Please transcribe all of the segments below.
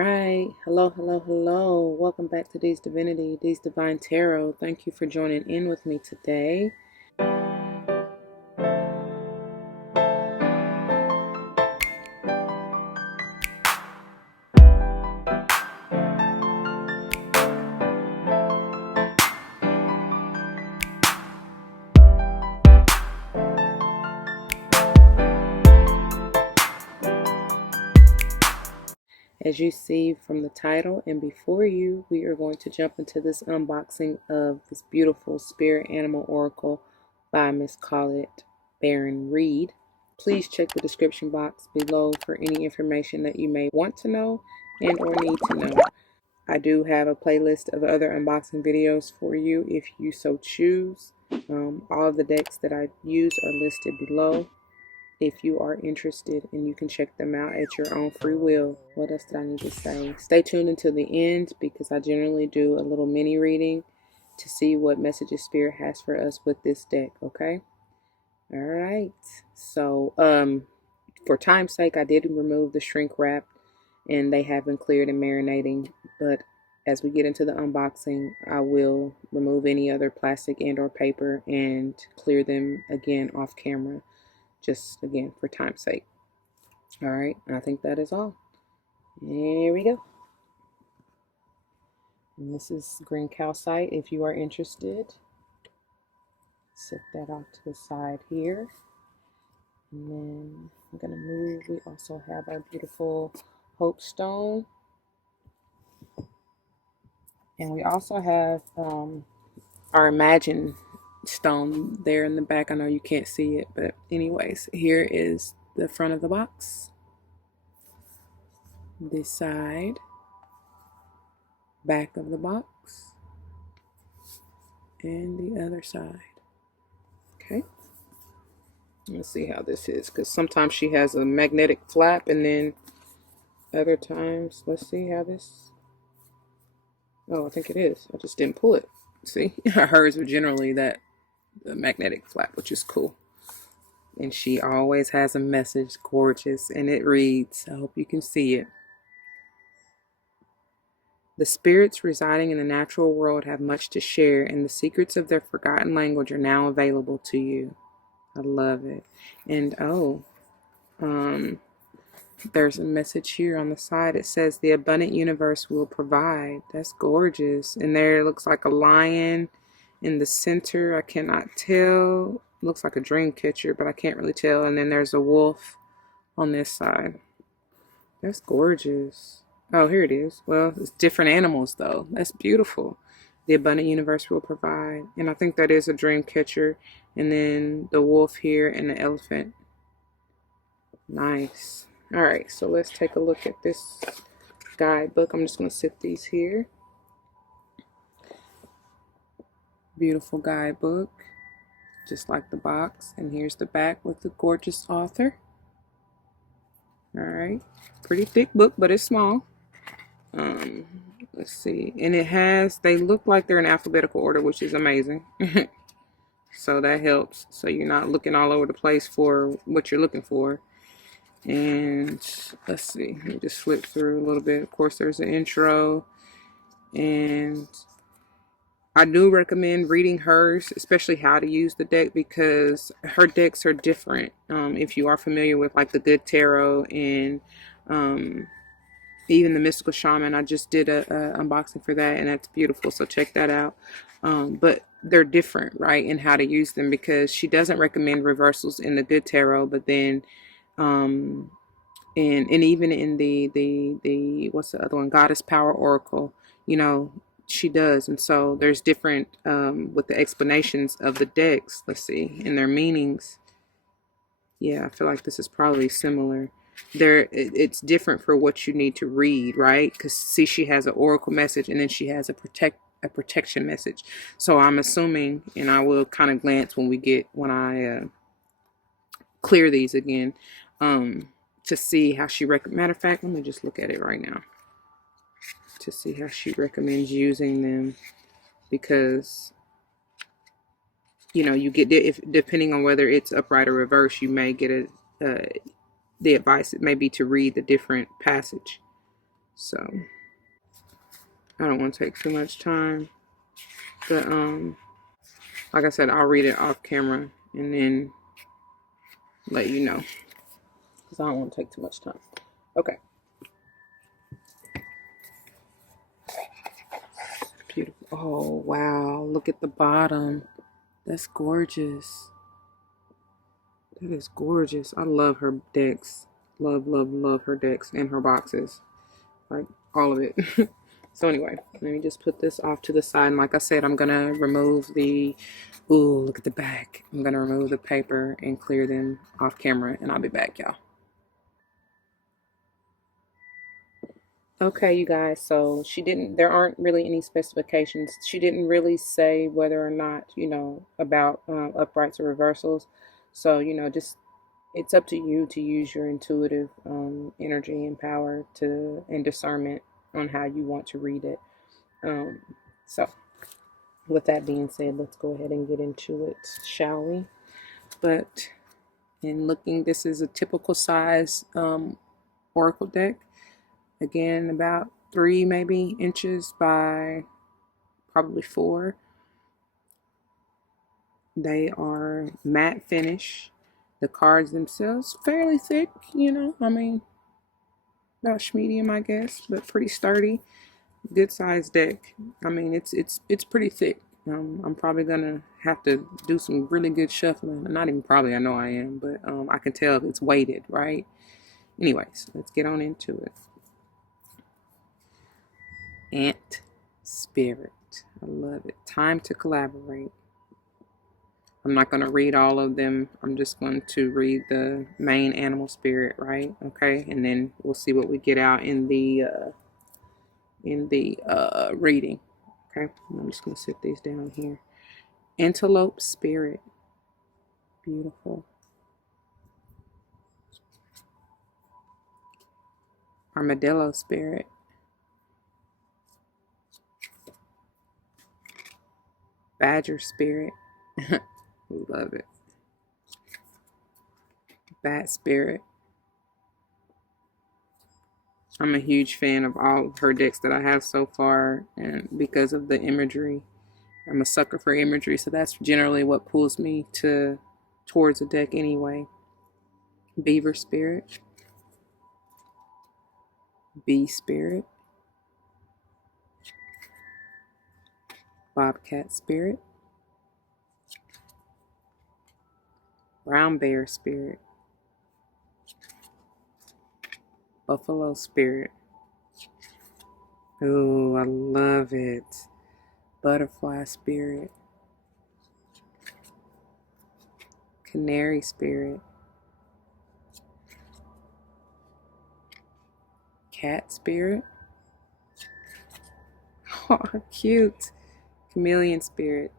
right. Hello, hello, hello. Welcome back to D's Divinity, D's Divine Tarot. Thank you for joining in with me today. As you see from the title and before you, we are going to jump into this unboxing of this beautiful Spirit Animal Oracle by Miss Colette Baron Reed. Please check the description box below for any information that you may want to know and or need to know. I do have a playlist of other unboxing videos for you if you so choose. All of the decks that I use are listed below if you are interested, and you can check them out at your own free will. What else did I need to say? Stay tuned until the end because I generally do a little mini reading to see what messages Spirit has for us with this deck, okay? All right. So, for time's sake, I did remove the shrink wrap and they have been cleared and marinating, but as we get into the unboxing, I will remove any other plastic and or paper and clear them again off camera, just again for time's sake. All right, I think that is all. Here we go. And this is green calcite if you are interested. Set that off to the side here. And then I'm going to move. We also have our beautiful Hope Stone. And we also have our Imagine Stone there in the back. I know you can't see it, but anyways, here is the front of the box. This side. Back of the box. And the other side. Okay. Let's see how this is, because sometimes she has a magnetic flap and then other times, let's see how this, oh, I think it is. I just didn't pull it. See, hers are generally the magnetic flap, which is cool. And she always has a message, gorgeous, and it reads, I hope you can see it. The spirits residing in the natural world have much to share, and the secrets of their forgotten language are now available to you. I love it. And there's a message here on the side. It says the abundant universe will provide. That's gorgeous. And there it looks like a lion in the center. I cannot tell. Looks like a dream catcher, but I can't really tell. And then there's a wolf on this side. That's gorgeous. Oh, here it is. Well, it's different animals though. That's beautiful. The abundant universe will provide. And I think that is a dream catcher. And then the wolf here and the elephant. Nice. All right, so let's take a look at this guidebook. I'm just going to sit these here. Beautiful guidebook, just like the box. And here's the back with the gorgeous author. All right, pretty thick book, but it's small. Let's see. And it has, they look like they're in alphabetical order, which is amazing. So that helps. So you're not looking all over the place for what you're looking for. And let's see, let me just flip through a little bit. Of course, there's an intro, and I do recommend reading hers, especially how to use the deck, because her decks are different. If you are familiar with like the Good Tarot and even the Mystical Shaman, I just did a unboxing for that, and that's beautiful, so check that out. But they're different, right, in how to use them, because she doesn't recommend reversals in the Good Tarot, but then and even in the what's the other one, Goddess Power Oracle, you know, she does. And so there's different with the explanations of the decks, let's see, and their meanings. Yeah, I feel like this is probably similar. It's different for what you need to read, right? Because see, she has an oracle message and then she has a protection message. So I'm assuming, and I will kind of glance when I clear these again, to see how she matter of fact, let me just look at it right now to see how she recommends using them, because you know, you get, if depending on whether it's upright or reverse, you may get the advice it may be to read the different passage. So I don't want to take too much time. But like I said, I'll read it off camera and then let you know, because I don't want to take too much time. Okay. Beautiful. Oh, wow. Look at the bottom. That's gorgeous. That is gorgeous. I love her decks. Love, love, love her decks and her boxes. Like, all of it. So anyway, let me just put this off to the side. And like I said, I'm going to remove the... Ooh, look at the back. I'm going to remove the paper and clear them off camera. And I'll be back, y'all. Okay, you guys, so there aren't really any specifications. She didn't really say whether or not, about uprights or reversals. So, just it's up to you to use your intuitive energy and power and discernment on how you want to read it. So, with that being said, let's go ahead and get into it, shall we? But in looking, this is a typical size oracle deck. Again, about 3 maybe inches by probably 4. They are matte finish. The cards themselves fairly thick, about medium, I guess, but pretty sturdy. Good sized deck. It's pretty thick. I'm probably gonna have to do some really good shuffling. Not even probably, I know I am, but I can tell if it's weighted, right? Anyways, let's get on into it. Ant Spirit. I love it. Time to collaborate. I'm not going to read all of them. I'm just going to read the main animal spirit, right? Okay, and then we'll see what we get out in the reading. Okay, I'm just going to sit these down here. Antelope Spirit. Beautiful. Armadillo Spirit. Badger Spirit. Love it. Bat Spirit. I'm a huge fan of all of her decks that I have so far, and because of the imagery. I'm a sucker for imagery, so that's generally what pulls me towards a deck anyway. Beaver Spirit. Bee Spirit. Bobcat Spirit. Brown Bear Spirit. Buffalo Spirit. Oh, I love it. Butterfly Spirit. Canary Spirit. Cat Spirit. Oh, cute. Chameleon Spirit.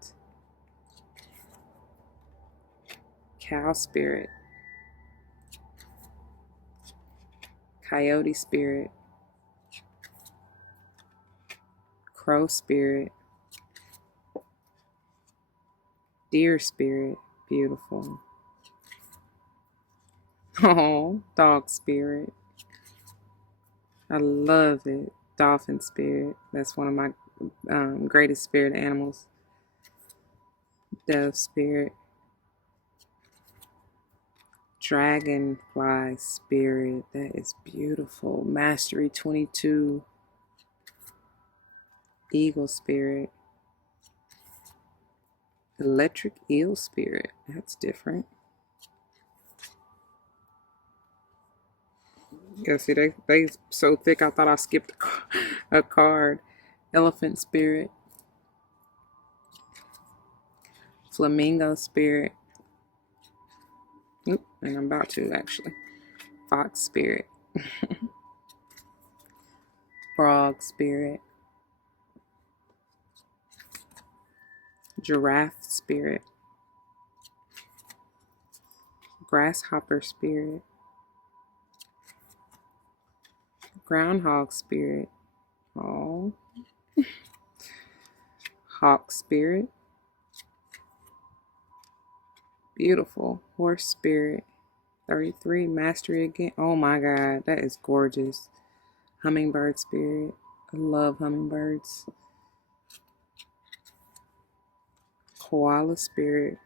Cow Spirit. Coyote Spirit. Crow Spirit. Deer Spirit. Beautiful. Oh, Dog Spirit. I love it. Dolphin Spirit. That's one of my greatest spirit animals. Dove Spirit. Dragonfly Spirit. That is beautiful. Mastery 22. Eagle Spirit. Electric Eel Spirit. That's different. Yeah, see, they so thick I thought I skipped a card. Elephant Spirit. Flamingo Spirit. Oop, and I'm about to actually. Fox Spirit. Frog Spirit. Giraffe Spirit. Grasshopper Spirit. Groundhog Spirit. Oh. Hawk Spirit. Beautiful. Horse Spirit. 33. Mastery again. Oh my God. That is gorgeous. Hummingbird spirit. I love hummingbirds. Koala spirit.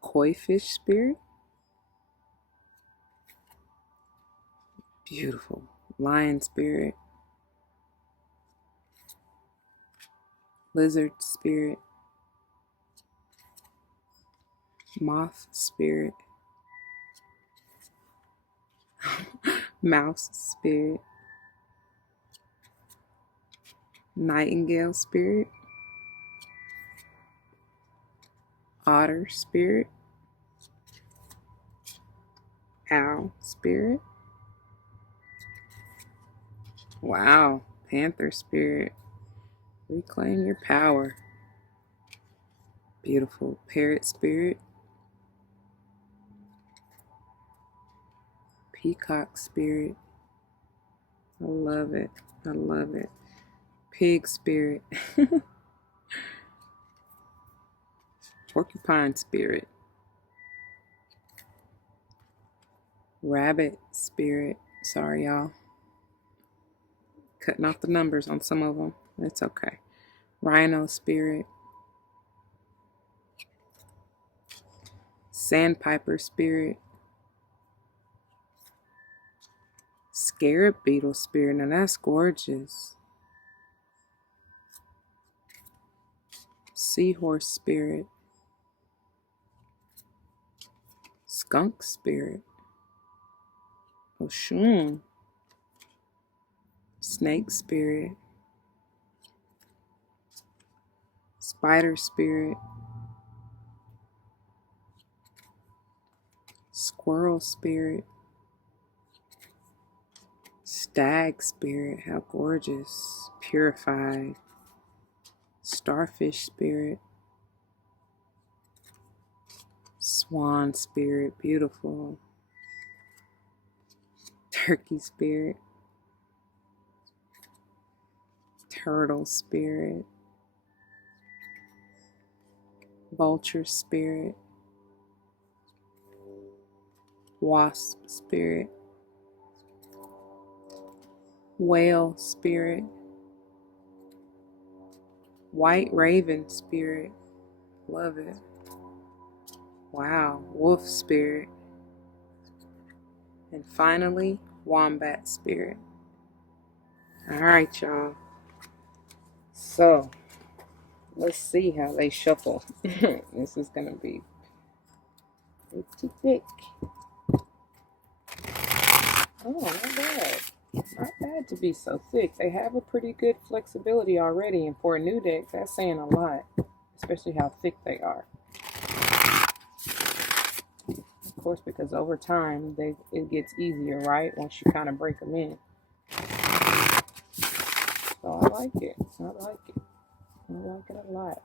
Koi fish spirit. Beautiful. Lion spirit. Lizard spirit. Moth spirit. Mouse spirit. Nightingale spirit. Otter spirit. Owl spirit. Wow. Panther spirit. Reclaim your power. Beautiful. Parrot spirit. Peacock spirit. I love it. I love it. Pig spirit. Porcupine spirit. Rabbit spirit. Sorry, y'all. Cutting off the numbers on some of them. It's okay. Rhino spirit. Sandpiper spirit. Scarab beetle spirit. Now that's gorgeous. Seahorse spirit. Skunk spirit. Oshun. Snake spirit. Spider spirit. Squirrel spirit. Stag spirit. How gorgeous. Purified. Starfish spirit. Swan spirit. Beautiful. Turkey spirit. Turtle spirit. Vulture spirit. Wasp spirit. Whale spirit. White raven spirit. Love it. Wow. Wolf spirit. And finally, wombat spirit. All right, y'all. So, let's see how they shuffle. This is going to be pretty thick. Oh, not bad. Not bad to be so thick. They have a pretty good flexibility already. And for a new deck, that's saying a lot. Especially how thick they are. Of course, because over time, it gets easier, right? Once you kind of break them in. So I like it. I like it. I like it a lot.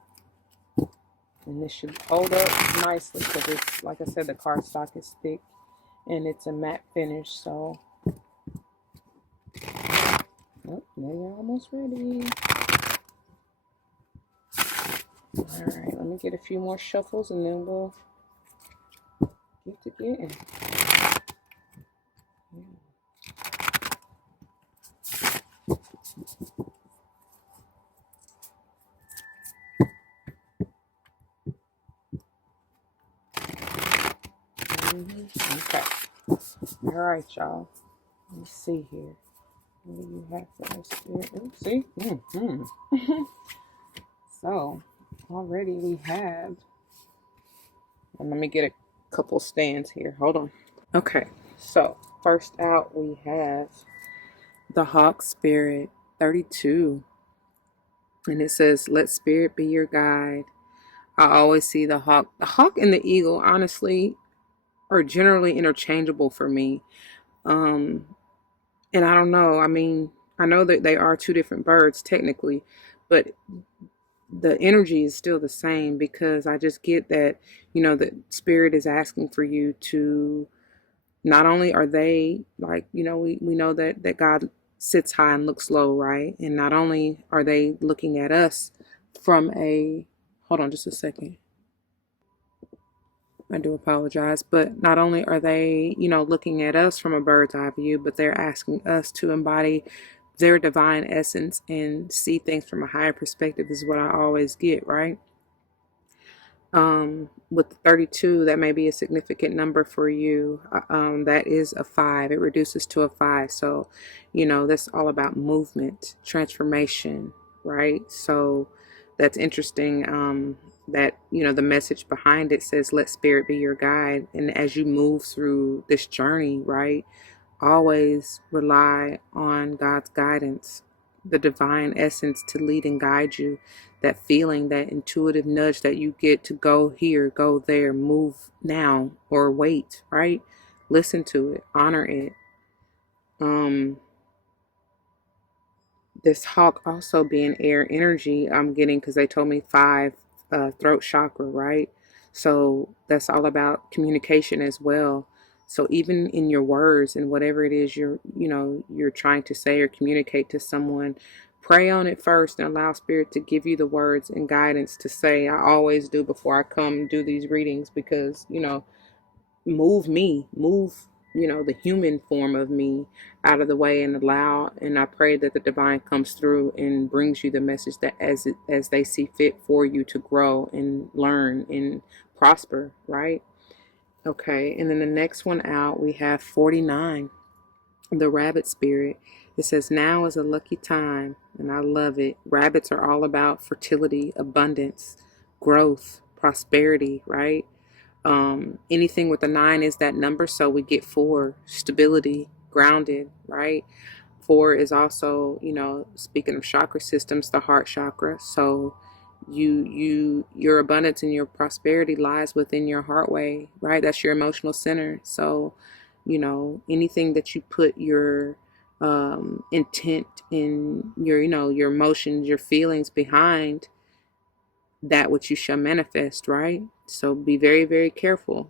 And this should hold up nicely because it's, like I said, the cardstock is thick and it's a matte finish. So, oh, they're almost ready. All right, let me get a few more shuffles and then we'll get to getting. Okay. All right, y'all. Let's see here. What do you have for us here? See? So, already we have. And let me get a couple stands here. Hold on. Okay. So, first out we have the Hawk Spirit 32. And it says, let spirit be your guide. I always see the hawk. The hawk and the eagle, honestly, are generally interchangeable for me. And I don't know. I mean, I know that they are two different birds technically, but the energy is still the same because I just get that, the spirit is asking for you to, not only are they like, we know that God sits high and looks low, right? And not only are they looking at us from hold on just a second. I do apologize. But not only are they, looking at us from a bird's eye view, but they're asking us to embody their divine essence and see things from a higher perspective, is what I always get, right? With 32, that may be a significant number for you. That is a 5. It reduces to a 5. So, that's all about movement, transformation, right? So that's interesting. That, the message behind it says, let spirit be your guide. And as you move through this journey, right, always rely on God's guidance, the divine essence to lead and guide you. That feeling, that intuitive nudge that you get to go here, go there, move now, or wait, right? Listen to it, honor it. This hawk also being air energy, I'm getting, because they told me 5, throat chakra, right? So that's all about communication as well. So even in your words and whatever it is you're trying to say or communicate to someone, pray on it first and allow spirit to give you the words and guidance to say. I always do before I come do these readings, because move the human form of me out of the way and allow, and I pray that the divine comes through and brings you the message that as they see fit for you to grow and learn and prosper, right? Okay, and then the next one out, we have 49, the rabbit spirit. It says, now is a lucky time, and I love it. Rabbits are all about fertility, abundance, growth, prosperity, right? Anything with a 9 is that number, so we get 4, stability, grounded, right? 4 is also, speaking of chakra systems, the heart chakra. So your abundance and your prosperity lies within your heartway, right? That's your emotional center. So anything that you put your intent in, your emotions, your feelings behind, that which you shall manifest, right? So be very, very careful,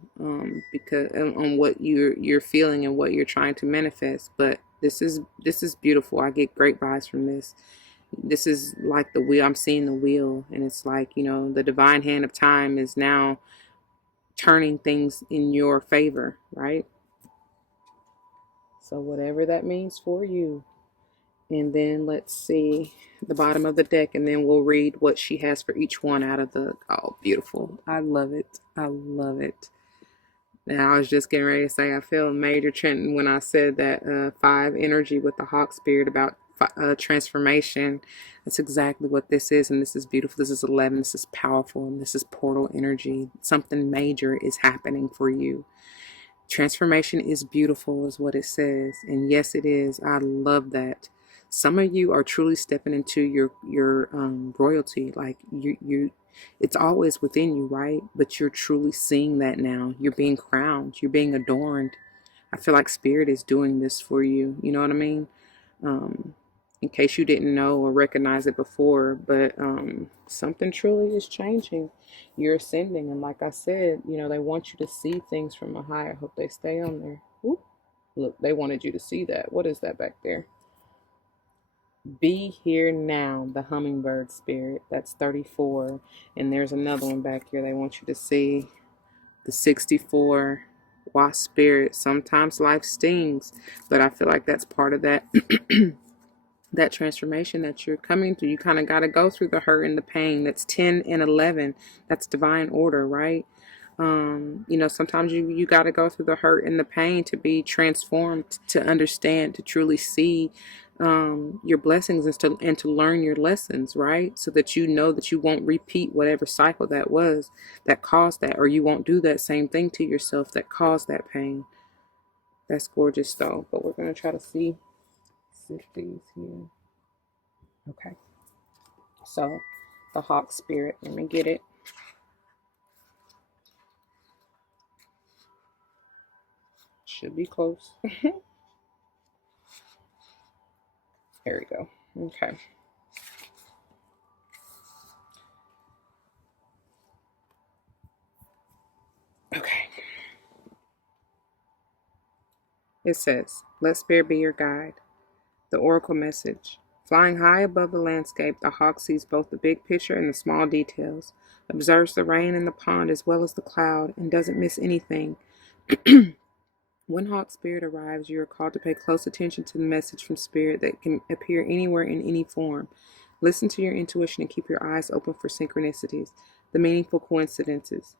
because on what you're feeling and what you're trying to manifest. But this is beautiful. I get great vibes from this. This is like the wheel. I'm seeing the wheel, and it's like, the divine hand of time is now turning things in your favor, right? So whatever that means for you. And then let's see the bottom of the deck, and then we'll read what she has for each one out of the, oh, beautiful. I love it. I love it. Now, I was just getting ready to say, I feel Major Trenton when I said that 5 energy with the hawk spirit about transformation. That's exactly what this is, and this is beautiful. This is 11. This is powerful, and this is portal energy. Something major is happening for you. Transformation is beautiful, is what it says. And yes, it is. I love that. Some of you are truly stepping into your royalty. Like it's always within you, right? But you're truly seeing that now. You're being crowned. You're being adorned. I feel like spirit is doing this for you. You know what I mean? In case you didn't know or recognize it before, but something truly is changing. You're ascending, and like I said, they want you to see things from a higher. Hope they stay on there. Ooh, look, they wanted you to see that. What is that back there? Be here now, the hummingbird spirit. That's 34. And there's another one back here they want you to see. The 64 wasp spirit. Sometimes life stings, but I feel like that's part of that that transformation that you're coming through. You kind of got to go through the hurt and the pain. That's 10 and 11. That's divine order, right? Sometimes you got to go through the hurt and the pain to be transformed, to understand, to truly see your blessings, and to learn your lessons, right? So that you know that you won't repeat whatever cycle that was that caused that, or you won't do that same thing to yourself that caused that pain. That's gorgeous though. But we're going to try to see these here. Okay. So the hawk spirit, let me get it. Should be close. There we go. Okay. Okay. It says, let spirit be your guide. The oracle message. Flying high above the landscape, the hawk sees both the big picture and the small details. observes the rain in the pond as well as the cloud, and doesn't miss anything. When Hawk Spirit arrives, you are called to pay close attention to the message from Spirit that can appear anywhere in any form. Listen to your intuition and keep your eyes open for synchronicities, the meaningful coincidences.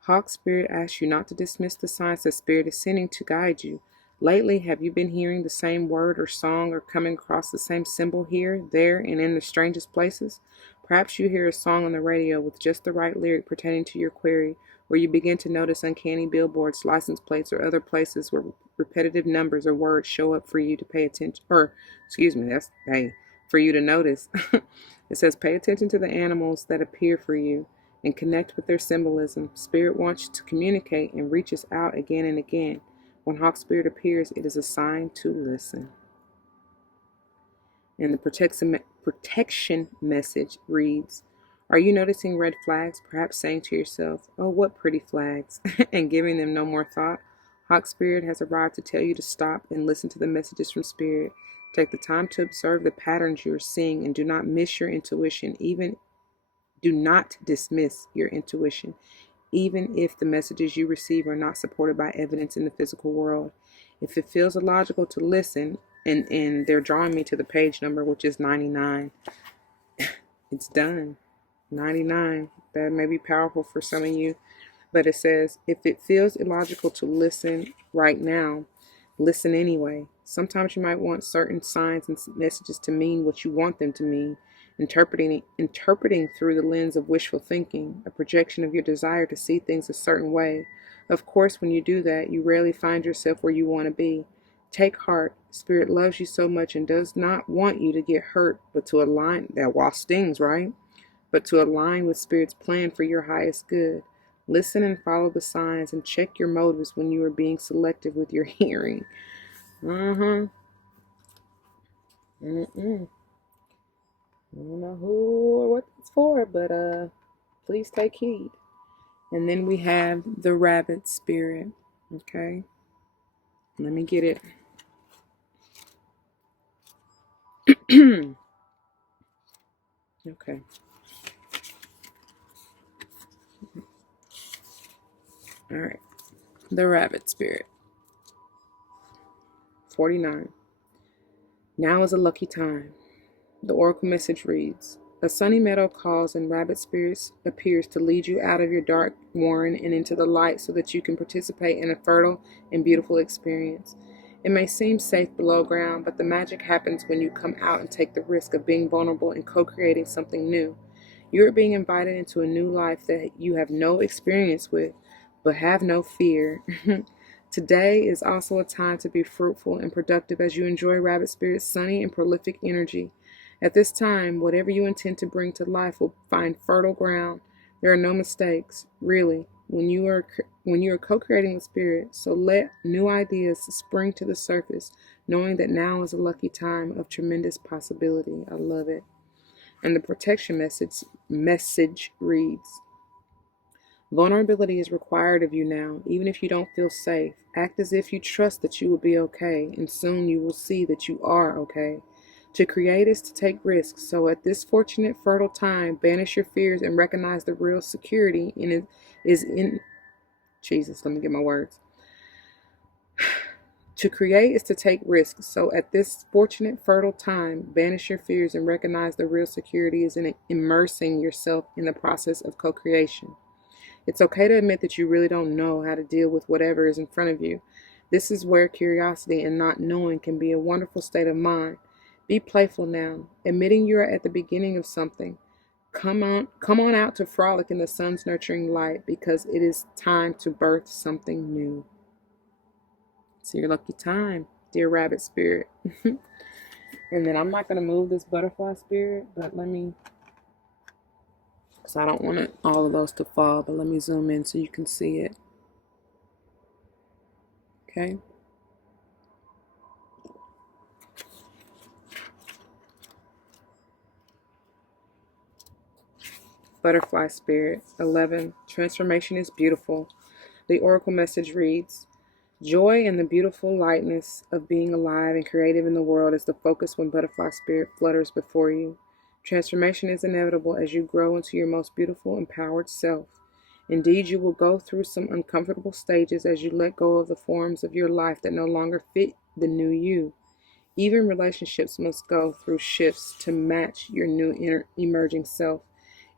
Hawk Spirit asks you not to dismiss the signs that Spirit is sending to guide you. Lately, have you been hearing the same word or song or coming across the same symbol here, there, and in the strangest places? Perhaps you hear a song on the radio with just the right lyric pertaining to your query, or you begin to notice uncanny billboards, license plates, or other places where repetitive numbers or words show up for you to pay attention, for you to notice. It says, pay attention to the animals that appear for you and connect with their symbolism. Spirit wants you to communicate and reaches out again and again. When Hawk Spirit appears, it is a sign to listen. And the protection message reads, are you noticing red flags, perhaps saying to yourself, oh, what pretty flags, and giving them no more thought? Hawk Spirit has arrived to tell you to stop and listen to the messages from Spirit. Take the time to observe the patterns you are seeing and do not miss your intuition. Do not dismiss your intuition, even if the messages you receive are not supported by evidence in the physical world. If it feels illogical to listen, and they're drawing me to the page number, which is 99, it's done. 99. That may be powerful for some of you, but it says, if it feels illogical to listen right now, listen anyway. Sometimes you might want certain signs and messages to mean what you want them to mean. Interpreting through the lens of wishful thinking, a projection of your desire to see things a certain way. Of course, when you do that, you rarely find yourself where you want to be. Take heart. Spirit loves you so much and does not want you to get hurt, but to align, that wall stings, right? But to align with Spirit's plan for your highest good. Listen and follow the signs and check your motives when you are being selective with your hearing. I don't know who or what it's for, but please take heed. And then we have the rabbit spirit. Okay. Let me get it. Okay. All right. The rabbit spirit. 49. Now is a lucky time. The oracle message reads, a sunny meadow calls and rabbit spirits appears to lead you out of your dark warren and into the light so that you can participate in a fertile and beautiful experience. It may seem safe below ground, but the magic happens when you come out and take the risk of being vulnerable and co-creating something new. You are being invited into a new life that you have no experience with, but have no fear. Today is also a time to be fruitful and productive as you enjoy rabbit spirit's sunny and prolific energy. At this time, whatever you intend to bring to life will find fertile ground. There are no mistakes, really, when you are co-creating with Spirit. So let new ideas spring to the surface, knowing that now is a lucky time of tremendous possibility. I love it. And the protection message reads, vulnerability is required of you now, even if you don't feel safe. Act as if you trust that you will be okay, and soon you will see that you are okay. To create is to take risks, so at this fortunate, fertile time, banish your fears and recognize the real security in Jesus, let me get my words. To create is to take risks, so at this fortunate, fertile time, banish your fears and recognize the real security is in immersing yourself in the process of co-creation. It's okay to admit that you really don't know how to deal with whatever is in front of you. This is where curiosity and not knowing can be a wonderful state of mind. Be playful now, admitting you are at the beginning of something. Come on out to frolic in the sun's nurturing light, because it is time to birth something new. It's your lucky time, dear rabbit spirit. And then I'm not going to move this butterfly spirit, but because I don't want all of those to fall, but let me zoom in so you can see it. Okay. Butterfly spirit. 11. Transformation is beautiful. The oracle message reads, joy and the beautiful lightness of being alive and creative in the world is the focus when butterfly spirit flutters before you. Transformation is inevitable as you grow into your most beautiful, empowered self. Indeed, you will go through some uncomfortable stages as you let go of the forms of your life that no longer fit the new you. Even relationships must go through shifts to match your new emerging self.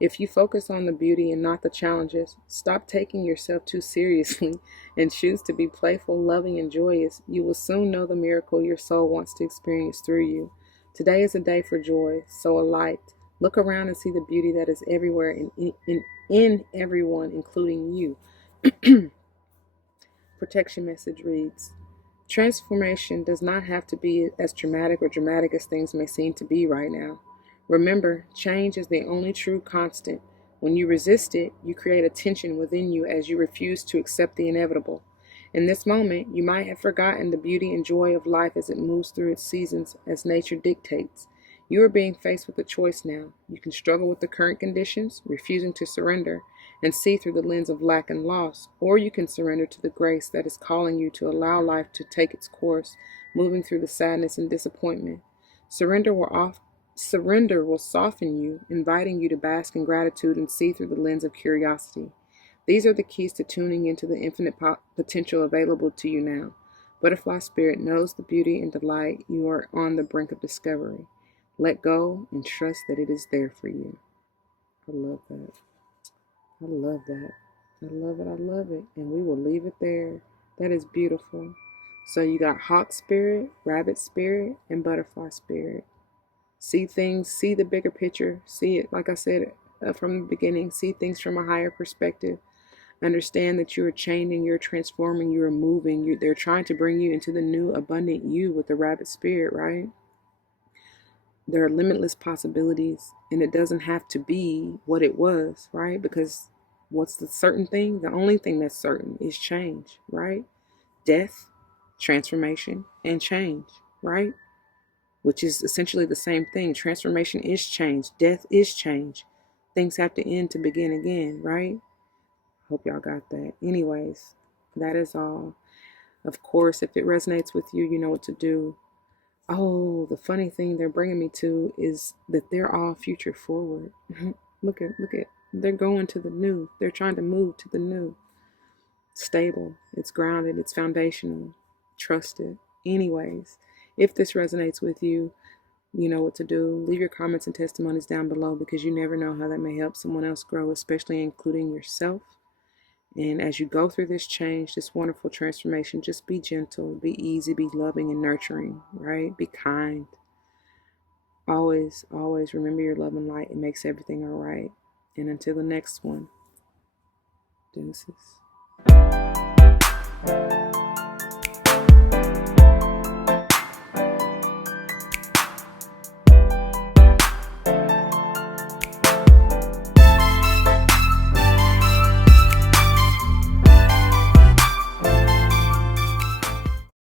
If you focus on the beauty and not the challenges, stop taking yourself too seriously, and choose to be playful, loving, and joyous, you will soon know the miracle your soul wants to experience through you. Today is a day for joy, so alight. Look around and see the beauty that is everywhere in everyone, including you. Protection message reads: Transformation does not have to be as dramatic or dramatic as things may seem to be right now. Remember, change is the only true constant. When you resist it, you create a tension within you as you refuse to accept the inevitable. In this moment, you might have forgotten the beauty and joy of life as it moves through its seasons as nature dictates. You are being faced with a choice now. You can struggle with the current conditions, refusing to surrender, and see through the lens of lack and loss, or you can surrender to the grace that is calling you to allow life to take its course, moving through the sadness and disappointment. Surrender will soften you, inviting you to bask in gratitude and see through the lens of curiosity. These are the keys to tuning into the infinite potential available to you now. Butterfly Spirit knows the beauty and delight. You are on the brink of discovery. Let go and trust that it is there for you. I love that. I love that. I love it. I love it. And we will leave it there. That is beautiful. So you got hawk spirit, rabbit spirit, and butterfly spirit. See things, see the bigger picture. See it, like I said from the beginning, see things from a higher perspective. Understand that you are changing, you're transforming, you are moving. They're trying to bring you into the new abundant you with the rabbit spirit, right? There are limitless possibilities, and it doesn't have to be what it was, right? Because what's the certain thing? The only thing that's certain is change, right? Death, transformation, and change, right? Which is essentially the same thing. Transformation is change. Death is change. Things have to end to begin again, right? Hope y'all got that. Anyways, that is all. Of course, if it resonates with you, you know what to do. Oh, the funny thing they're bringing me to is that they're all future forward. look at, they're going to the new. They're trying to move to the new. Stable, it's grounded, it's foundational, trusted. Anyways, if this resonates with you, you know what to do. Leave your comments and testimonies down below, because you never know how that may help someone else grow, especially including yourself. And as you go through this change, this wonderful transformation, just be gentle, be easy, be loving and nurturing, right? Be kind. Always, always remember your love and light. It makes everything all right. And until the next one, deuces.